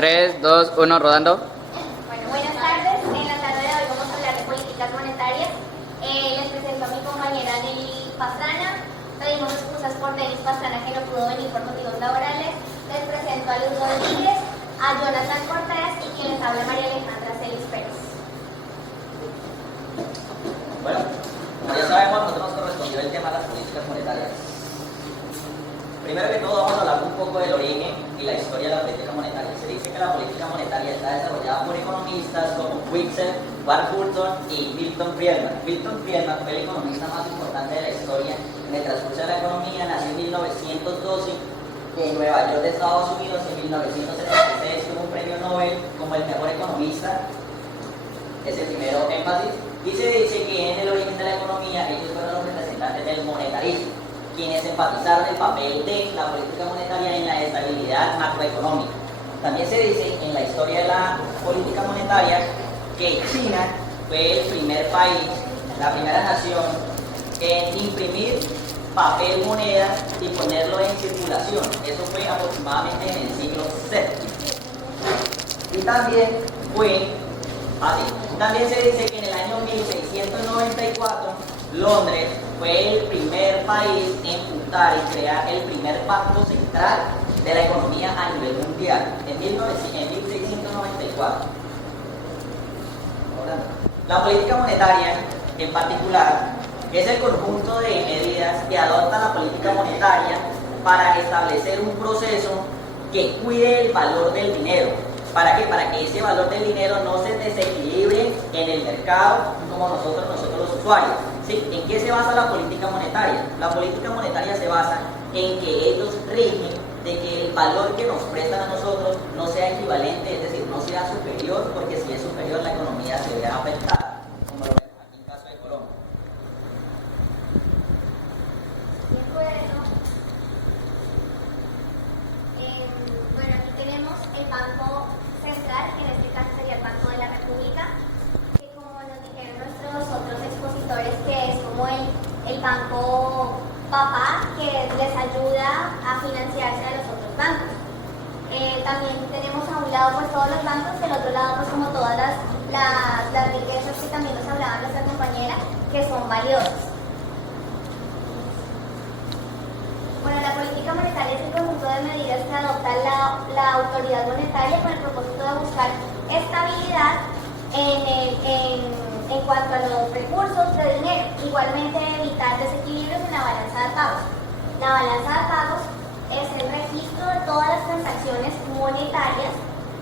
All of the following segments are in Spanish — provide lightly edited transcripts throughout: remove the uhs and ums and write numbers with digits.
3, 2, 1, rodando. Bueno, buenas tardes. En la tarde de hoy vamos a hablar de políticas monetarias. Les presento a mi compañera Nelly Pastrana. Pedimos excusas por Nelly Pastrana que no pudo venir por motivos laborales. Les presento a Luz Rodríguez, a Jonathan Cortés y quien les habla María Alejandra Celis Pérez. Bueno, como ya sabemos, a nosotros nos correspondió el tema de las políticas monetarias. Primero que todo vamos a hablar un poco del origen y la historia de la política monetaria. Se dice que la política monetaria está desarrollada por economistas como Wixel, Warburton y Milton Friedman. Milton Friedman fue el economista más importante de la historia en el transcurso de la economía. Nació en 1912 en Nueva York, de Estados Unidos. En 1976 tuvo un premio Nobel como el mejor economista. Es el primero énfasis. Y se dice que en el origen de la economía ellos fueron los representantes del monetarismo, quienes enfatizaron el papel de la política monetaria en la estabilidad macroeconómica. También se dice en la historia de la política monetaria que China fue el primer país, la primera nación en imprimir papel moneda y ponerlo en circulación. Eso fue aproximadamente en el siglo VII. Y también fue así. También se dice que en el año 1694 Londres fue el primer país en fundar y crear el primer banco central de la economía a nivel mundial, en 1694. La política monetaria, en particular, es el conjunto de medidas que adopta la política monetaria para establecer un proceso que cuide el valor del dinero. ¿Para qué? Para que ese valor del dinero no se desequilibre en el mercado como nosotros los usuarios. ¿Sí? ¿En qué se basa la política monetaria? La política monetaria se basa en que ellos rigen de que el valor que nos prestan a nosotros no sea equivalente, es decir, no sea superior, porque si es superior la economía se verá afectada, como lo vemos aquí en caso de Colombia. Bueno, aquí tenemos el Banco Central, que en este caso sería el Banco de la República, que como nos dijeron nuestros otros expositores, que es como el banco papá que les ayuda a financiarse a los otros bancos. También tenemos a un lado pues todos los bancos, del otro lado pues como todas las riquezas que también nos hablaba nuestra compañera, que son valiosas. Bueno, la política monetaria es el conjunto de medidas que adopta la autoridad monetaria con el propósito de buscar estabilidad en cuanto a los recursos de dinero. Igualmente evitar desequilibrios en la balanza de pagos. La balanza de pagos es el registro de todas las transacciones monetarias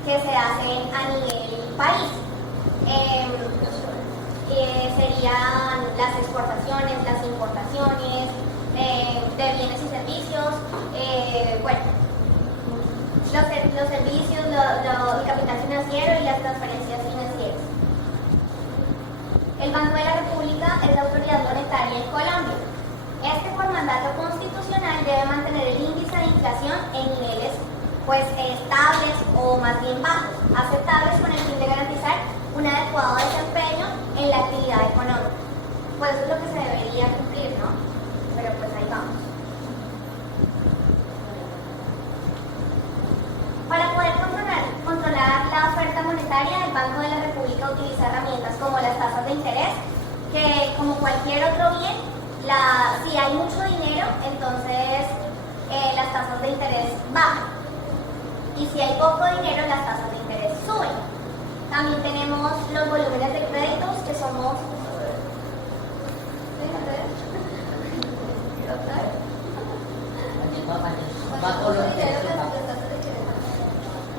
que se hacen a nivel país. Serían las exportaciones, las importaciones, de bienes y servicios, bueno, los servicios, el capital financiero y las transferencias financieras. El Banco de la República es la autoridad monetaria en Colombia. Este, por mandato constitucional, debe mantener el índice de inflación en niveles pues estables o más bien bajos, aceptables con el fin de garantizar un adecuado desempeño en la actividad económica. Pues eso es lo que se debería cumplir, ¿no? Pero pues ahí vamos. Para poder controlar la oferta monetaria, el Banco de la República utiliza herramientas como las tasas de interés, que como cualquier otro bien, si hay mucho dinero, entonces las tasas de interés bajan. Y si hay poco dinero, las tasas de interés suben. También tenemos los volúmenes de créditos, que somos...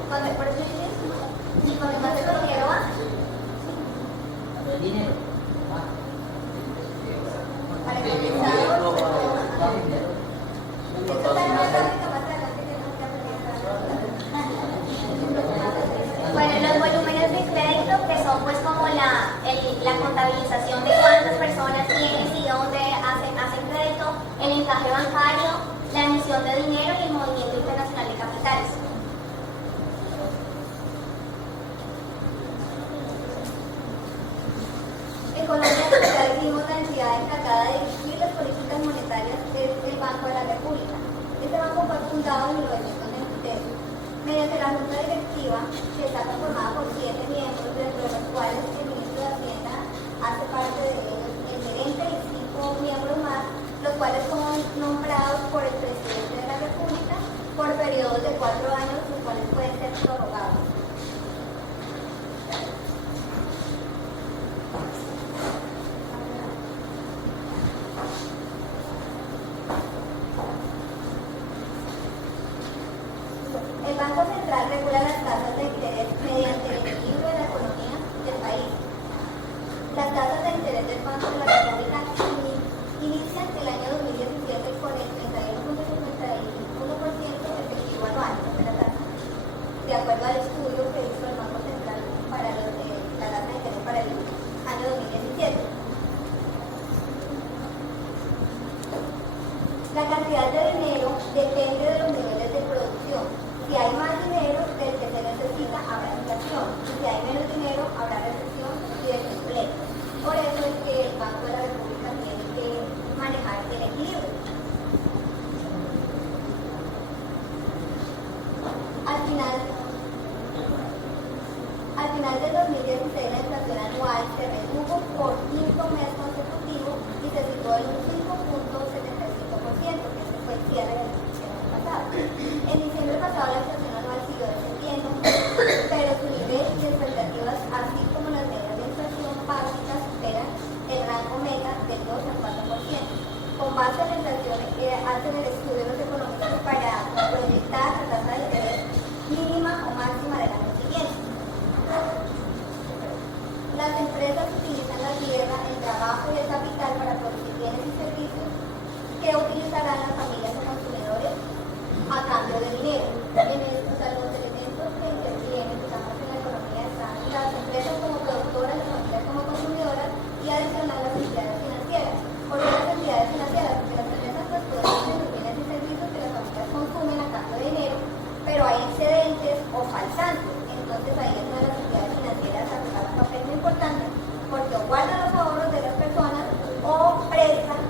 Cuando por eso y cuando más el dinero va. El dinero. Para que el Estado. Bueno, los volúmenes de crédito, que son pues como la contabilización de cuántas personas tienen y dónde hacen crédito, el encaje bancario, la emisión de dinero y el movimiento internacional de capitales. En Colombia se recibimos la entidad encargada de dirigir las políticas monetarias del Banco de la República. Este banco fue fundado en 1923. Mediante la la junta directiva, que está conformada por 7 miembros, dentro de los cuales el ministro de Hacienda hace parte de ellos, el gerente y 5 miembros más, los cuales son nombrados por el presidente de la República por periodos de 4 años, los cuales pueden ser prorrogados. El Banco Central regula las tasas de interés mediante el equilibrio de la economía del país. Las tasas de interés del Banco de la República inician el año 2017 con el 31.51% efectivo anual de la tasa, de acuerdo al estudio que hizo el Banco Central para la tasa de interés para el año 2017. La cantidad de dinero depende de los niveles de producción. Si hay más dinero del que se necesita, habrá inflación. Y si hay menos dinero, habrá recesión y desempleo. Por eso es que el Banco de la República tiene que manejar el equilibrio. Al final del 2016, la inflación anual se redujo por 5 mes consecutivo y se situó en un 5.75%, que fue el cierre del año pasado. En diciembre pasado, la inflación anual siguió descendiendo, pero su nivel y expectativas, así como las medidas de inflación básicas, superan el rango meta del 2 al 4%. Con base en la inflación, hacen el estudio de los económicos para proyectar la tasa de interés mínima o máxima del año siguiente. Las empresas utilizan la tierra, el trabajo y el capital para producir bienes y servicios que utilizarán las familias o consumidores a cambio de dinero. Los elementos que intervienen, digamos, en la economía están las empresas como productoras, las familias como consumidoras y adicional las entidades financieras. ¿Por qué las entidades financieras? Porque las empresas pues producen los bienes y servicios que las familias consumen a cambio de dinero, pero hay excedentes o faltantes. Entonces ahí es donde las entidades financieras juegan un papel muy importante, porque o guardan los ahorros de las personas o prestan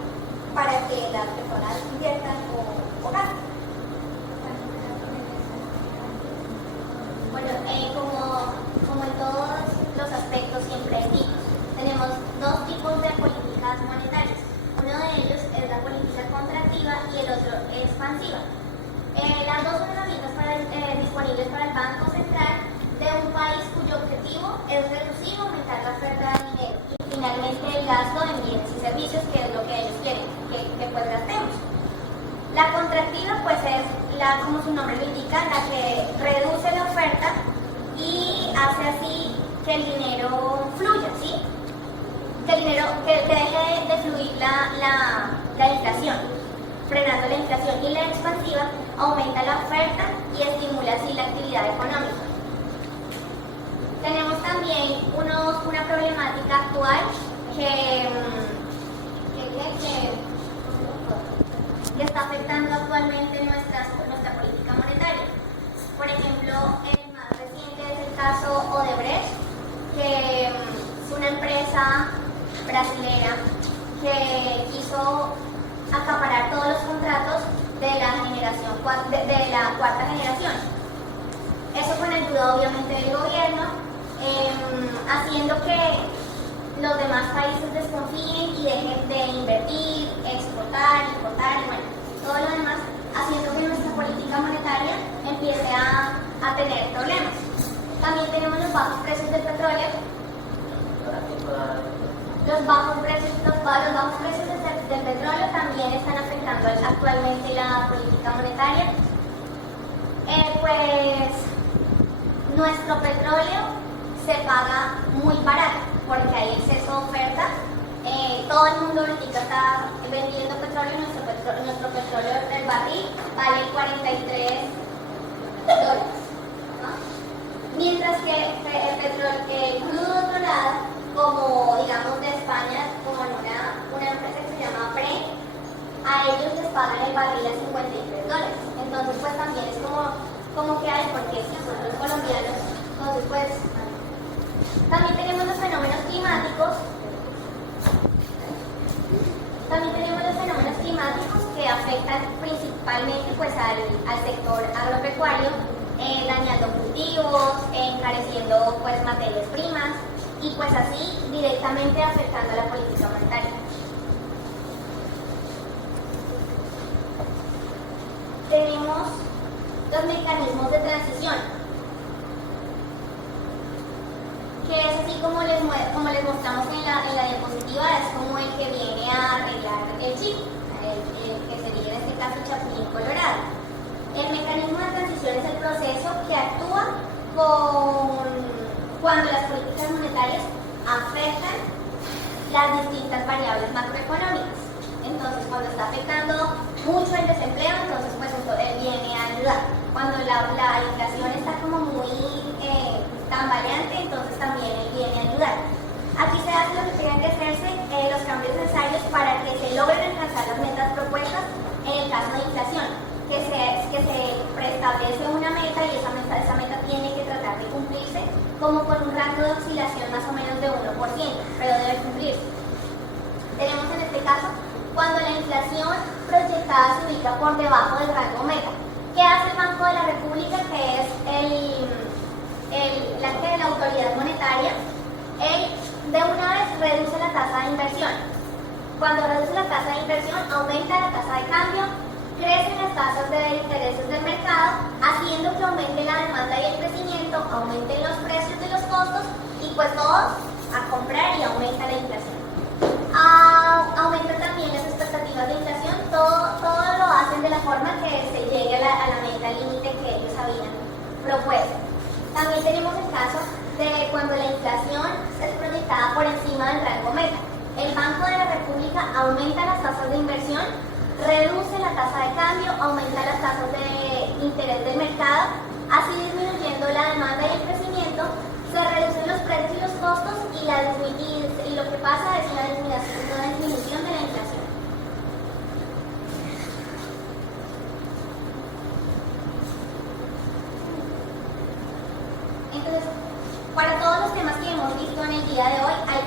para que las personas inviertan o gasten. Bueno, como en todos los aspectos siempre hay tipos. Tenemos 2 tipos de políticas monetarias. Uno de ellos es la política contractiva y el otro expansiva. Las dos son herramientas disponibles para el Banco Central de un país cuyo objetivo es reducir o aumentar la oferta de dinero y finalmente el gasto en bienes y servicios, que es lo que ellos quieren que pues gastemos. La contractiva pues es, como su nombre lo indica, la que reduce la oferta y hace así que el dinero fluya, ¿sí? Que deje de fluir la inflación, frenando la inflación. Y la expansiva aumenta la oferta y estimula así la actividad económica. Tenemos también una problemática actual que está afectando actualmente nuestra política monetaria. Por ejemplo, el más reciente es el caso Odebrecht, que es una empresa brasilera que quiso acaparar todos los contratos de la cuarta generación. Eso con ayuda obviamente del gobierno, haciendo que los demás países desconfíen y dejen de invertir, exportar, importar y bueno, todo lo demás, haciendo que nuestra política monetaria empiece a tener problemas. También tenemos los bajos precios del petróleo. Los bajos precios del petróleo también están afectando actualmente la política monetaria. Pues nuestro petróleo se paga muy barato porque hay exceso de oferta. Todo el mundo ahorita está vendiendo petróleo. Nuestro petróleo del barril vale $43, ¿no? Mientras que el crudo dorado, como digamos de España, como en una empresa que se llama Brent, a ellos les pagan el barril a $53. Entonces pues también es como que hay, porque si nosotros colombianos, entonces pues también tenemos los fenómenos climáticos. Que afectan principalmente pues al sector agropecuario, dañando cultivos, encareciendo pues materias primas y pues así directamente afectando a la política monetaria. Tenemos los mecanismos de transición, que es así como les mostramos en la diapositiva, es como el que viene a arreglar el chip, el que sería en este caso Chapulín Colorado. El mecanismo de transición es el proceso que actúa cuando las políticas monetarias afectan las distintas variables macroeconómicas. Entonces, cuando está afectando mucho el desempleo, entonces pues él viene a ayudar. Cuando la inflación está como muy tambaleante, entonces también él viene a ayudar. Aquí se hace lo que tengan que hacerse, los cambios necesarios para que se logren alcanzar las metas propuestas en el caso de inflación, que se preestablece una meta y esa meta tiene que tratar de cumplirse como con un rango de oscilación más o menos de 1%, pero debe cumplirse. Tenemos en este caso cuando la inflación proyectada se ubica por debajo del rango meta. ¿Qué hace el Banco de la República, que es la autoridad monetaria? Él de una vez reduce la tasa de inversión. Cuando reduce la tasa de inversión, aumenta la tasa de cambio, crecen las tasas de intereses del mercado, haciendo que aumente la demanda y el crecimiento, aumenten los precios de los costos y pues todos a comprar y aumenta la inflación. Aumenta también las expectativas de inflación, todo lo hacen de la forma que se llegue a la meta límite que ellos habían propuesto. También tenemos el caso de cuando la inflación es proyectada por encima del rango meta. El Banco de la República aumenta las tasas de inversión, reduce la tasa de cambio, aumenta las tasas de interés del mercado, así disminuyendo la demanda y el crecimiento, se reducen los precios y los costos y lo que pasa es una disminución de la inflación. Entonces, para todos los temas que hemos visto en el día de hoy, hay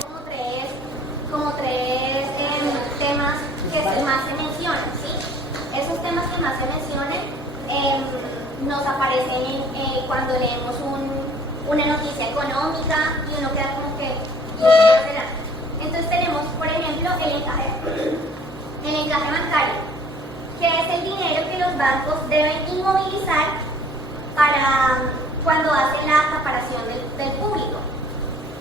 como tres temas que más se mencionan, ¿sí? Esos temas que más se mencionan nos aparecen cuando leemos una noticia económica y uno queda como que ¿qué será? Entonces tenemos, por ejemplo, el encaje bancario, que es el dinero que los bancos deben inmovilizar para cuando hacen la acaparación del público.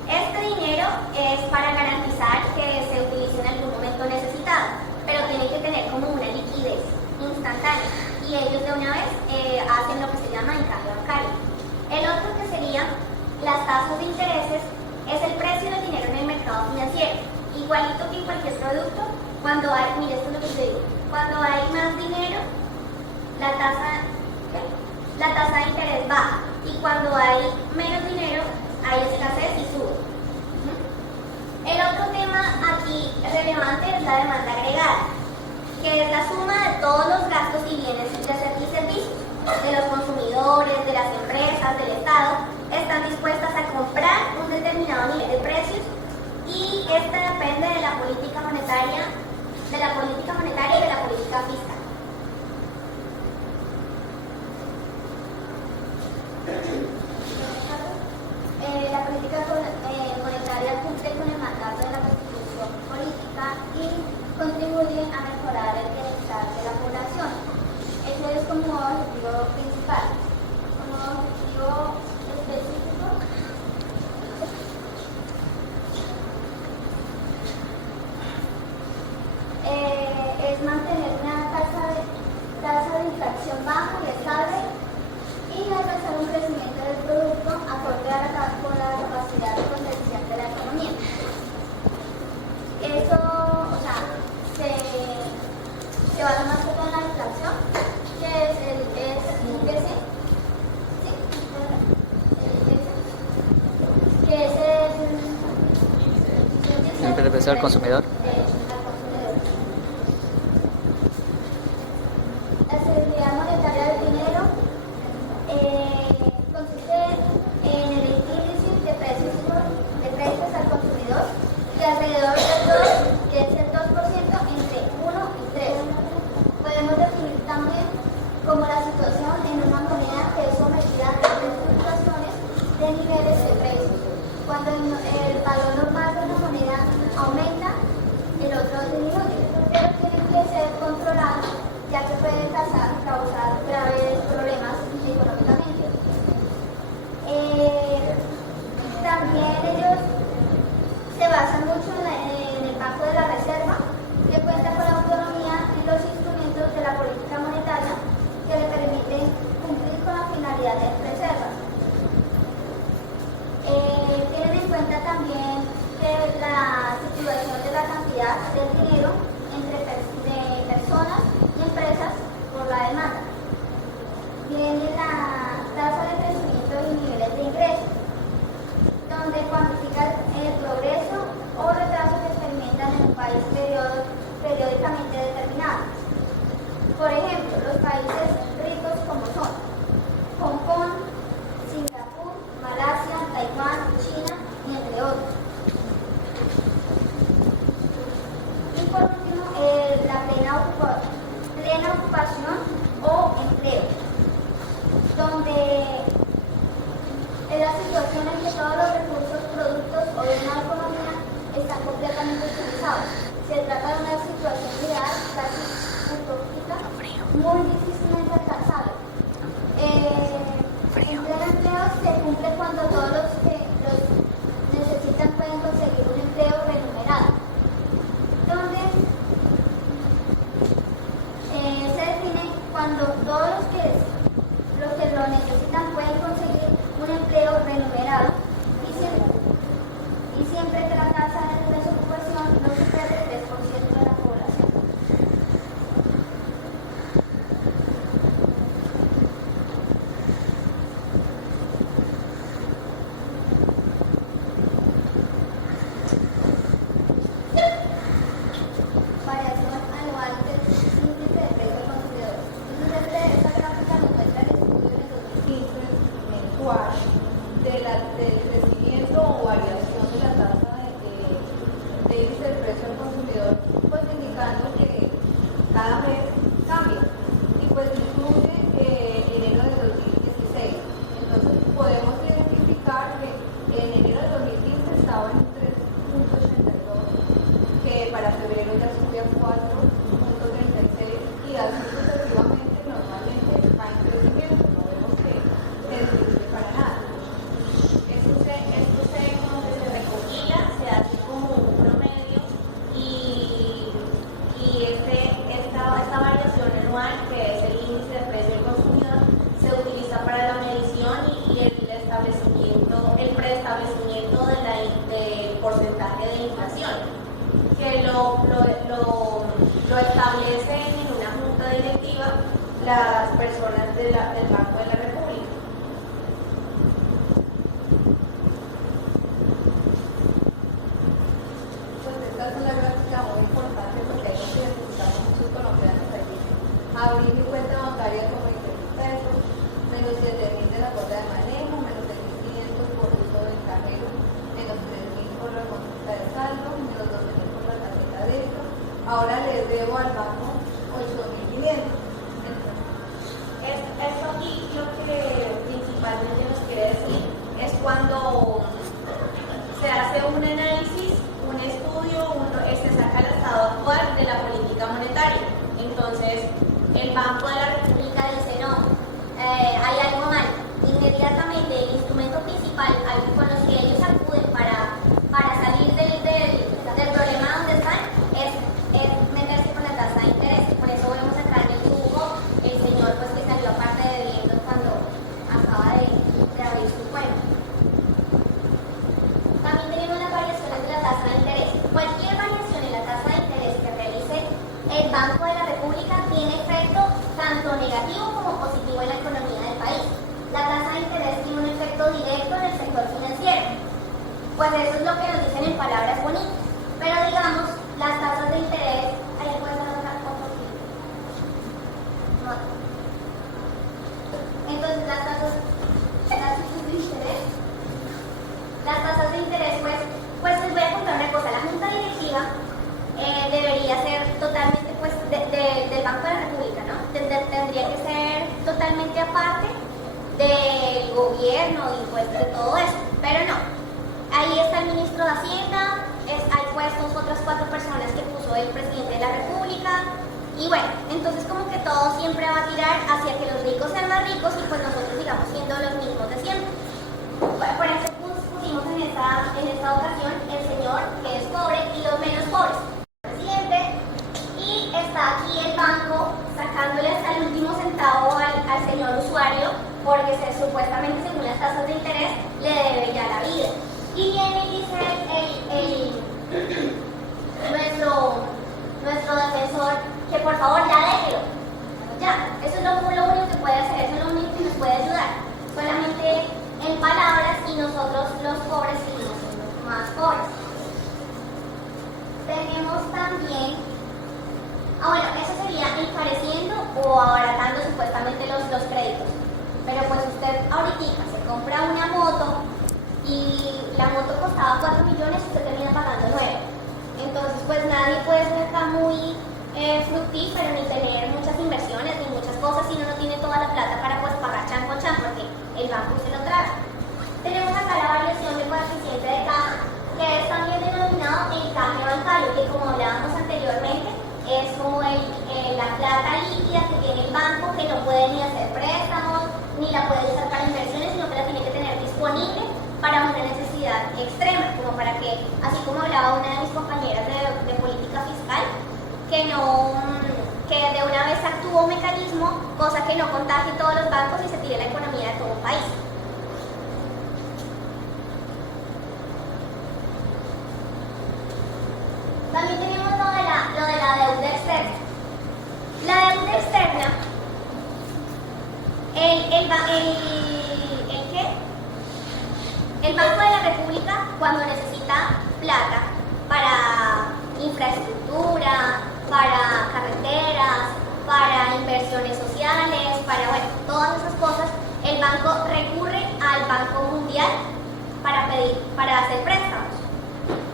Este dinero es para garantizar que se utilice en algún momento necesitado, pero tiene que tener como una liquidez instantánea y ellos de una vez hacen lo que se llama encaje bancario. El otro, que serían las tasas de intereses, es el precio del dinero en el mercado financiero. Igualito que en cualquier producto, cuando hay, mire, esto es lo que te digo, cuando hay más dinero, la tasa de interés baja, y cuando hay menos dinero, hay escasez y sube. El otro tema aquí relevante es la demanda agregada, que es la suma de todos los gastos y bienes y servicios de los consumidores, de las empresas, del Estado, están dispuestas a comprar un determinado nivel de precios, y este depende de la política monetaria y de la política fiscal. La política monetaria cumple con el mandato de la Constitución política y contribuye a mejorar el bienestar de la población. Ese es como objetivo principal. Como objetivo específico, es mantener una tasa de inflación baja y estable y alcanzar un crecimiento del producto acorde con la capacidad potencial de la economía. Eso, o sea, se basa más que todo en la inflación, que es el índice, ¿sí? Que es el precio al consumidor. La estabilidad monetaria del dinero consiste en el índice de precios al consumidor, y alrededor del 2, que es el 2% entre 1 y 3. Podemos definir también como la situación en una moneda que es sometida a grandes fluctuaciones están completamente utilizados. Se trata de una situación real, casi utópica, muy difícilmente alcanzable. El empleo se cumple cuando todos los que los necesitan pueden conseguir un empleo remunerado, donde se define cuando todos los que lo necesitan pueden conseguir un empleo remunerado y siempre que la tasa de desocupación no supere el 3% de la población. Variación anual del índice de precio al consumidor. Entonces, esta gráfica nos muestra el estudio en el 2015 mensual del crecimiento o variación de la tasa de índice de precio al consumidor, pues indicando que cada mes cambia y pues incluye enero del 2016. Entonces podemos identificar que en enero del 2015 estaba en 3.82, que para febrero ya subía a 4.36 y así sucesivamente. Normalmente va en crecimiento, no vemos que disminuye para nada. Esto se como que se recopila, se hace como un promedio y esta variación anual, que es el índice de precio del consumidor, se utiliza para la medición y el preestablecimiento del porcentaje de inflación, que lo establecen en una junta directiva las personas del Banco de la República. Pues esta es una gráfica muy importante porque ahí nos identificamos muchos colombianos aquí. Abrí mi cuenta bancaria con 20.000 pesos, menos 7.000 de la cuota de manejo, menos 6.500 por uso del cajero, menos 3.000 por la consulta de saldo, menos 12.000 por la tarjeta de débito. Ahora les debo al banco 8.500. Esto aquí lo que principalmente nos quiere decir es cuando se hace un análisis, un estudio, se saca el estado actual de la política monetaria. Entonces, el Banco de la República dice, no, hay algo mal. Inmediatamente el instrumento principal con los que ellos acuden para salir del problema donde están es meterse con la tasa de interés. Por eso vemos acá en el dibujo el señor pues que salió aparte debiendo cuando acaba de abrir su cuenta. También tenemos las variaciones de la tasa de interés. Cualquier variación en la tasa de interés que realice el Banco de la República tiene efecto tanto negativo como positivo en la economía del país. La tasa de interés tiene un efecto directo en el sector financiero. Pues eso es lo que nos dicen en palabras bonitas. Pero digamos, las tasas de interés, ahí puedes anotar otro tipo. No. Entonces las tasas de interés, pues les voy a contar una cosa. La Junta Directiva debería ser totalmente pues del Banco de la República, ¿no? Tendría que ser totalmente aparte del gobierno y pues de todo eso, pero no. Ahí está el ministro de Hacienda, hay puestos otras 4 personas que puso el presidente de la República, y bueno, entonces como que todo siempre va a tirar hacia que los ricos sean más ricos y pues nosotros sigamos siendo los mismos de siempre. Por eso pusimos en esta ocasión el señor que es pobre y los menos pobres, presidente, y está aquí el banco sacándole hasta el último centavo al señor usuario porque supuestamente según las tasas de interés le debe ya la vida. Y viene y dice nuestro defensor que por favor ya déjelo. Ya, eso es lo único que puede hacer, eso es lo único que nos puede ayudar. Solamente en palabras y nosotros los pobres seguimos siendo más pobres. Tenemos también, bueno, eso sería encareciendo o abaratando supuestamente los créditos. Pero pues usted ahorita se compra una moto y la moto costaba 4 millones y usted termina pagando 9. Entonces pues nadie puede ser acá muy fructífero ni tener muchas inversiones ni muchas cosas si uno no tiene toda la plata para pues pagar chan con chan porque el banco se lo traga. Tenemos acá la variación del coeficiente de caja que es también denominado encaje bancario, que como hablábamos anteriormente, es como la plata líquida que tiene el banco, que no puede ni hacer préstamos, ni la puede usar para inversiones, sino que la tiene que tener disponible para una necesidad extrema, como para que, así como hablaba una de mis compañeras de política fiscal, que de una vez actúa un mecanismo, cosa que no contagie todos los bancos y se tire la economía de todo un país. También tenemos lo de la deuda externa. La deuda externa, el Banco de la República, cuando necesita plata para infraestructura, para carreteras, para inversiones sociales, para todas esas cosas, el banco recurre al Banco Mundial para hacer préstamos.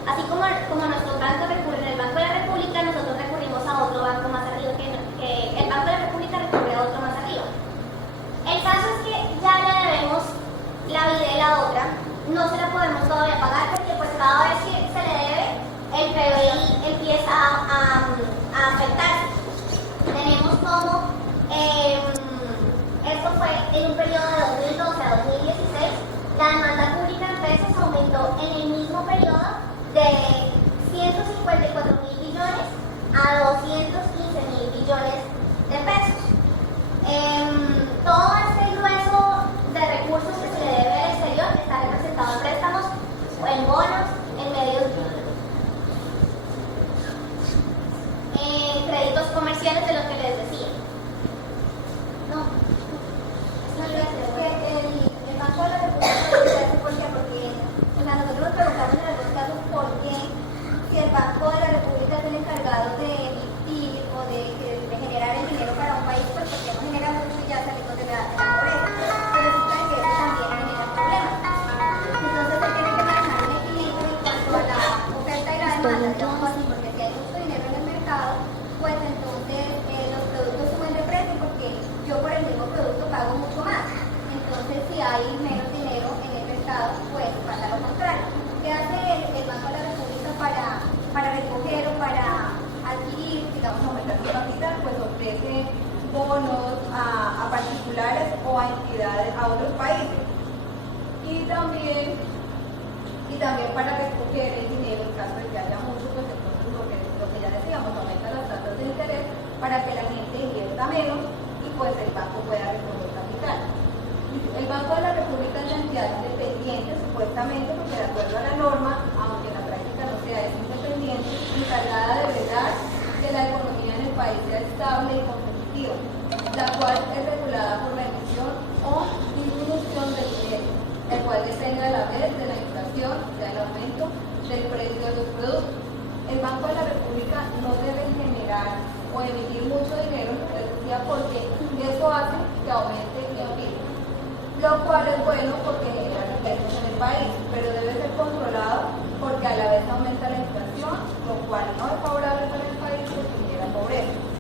Así como nuestros bancos recurren al Banco de la República, nosotros recurrimos a otro banco más arriba, que el Banco de la República recurre a otro más arriba. El caso es que ya le debemos la vida y la otra, no se la podemos todavía pagar porque pues cada vez que se le debe, el PBI empieza a afectarse. Tenemos como, esto fue en un periodo de 2012 a 2016, la demanda pública en pesos aumentó en el mismo periodo de 154.000 billones a 215.000 billones de pesos. Todo este grueso de recursos que se le debe al exterior está representado en préstamos, en bonos, en medios, créditos comerciales, de lo que les decía. No, el Banco de la República, ¿por qué? Porque nosotros nos preguntamos en algunos casos por qué, si el Banco de la República es el encargado de emitir o de generar el dinero para un país, pues porque no genera mucho y ya salimos de la pobreza. Pero resulta que eso también genera problemas. Entonces se tiene que manejar un equilibrio en cuanto a la oferta y la demanda, digamos así, porque si hay mucho dinero en el mercado, pues entonces los productos suben de precio porque yo por el mismo producto pago mucho más. Entonces si hay menos dinero en el mercado, pues pasa lo contrario. ¿Qué hace el Banco de la República para recoger o para adquirir, digamos, aumentar su capital? Pues ofrece bonos a particulares o a entidades, a otros países. Y también para recoger el dinero, en caso de que haya mucho, pues entonces lo que ya decíamos, aumenta las tasas de interés para que la gente invierta menos y pues el banco pueda recoger capital. El Banco de la República es la entidad independiente, supuestamente, porque de acuerdo a la norma, aunque en la práctica no sea, es independiente, encargada de velar que la economía en el país sea estable y competitiva, la cual es regulada por la emisión o disminución del dinero, el cual depende a la vez de la inflación, del aumento del precio de los productos. El Banco de la República no debe generar o emitir mucho dinero, les decía, porque eso hace que aumente el PIB, lo cual es bueno porque genera riquezas en el país, pero debe ser controlado porque a la vez aumenta la inflación, lo cual no es favorable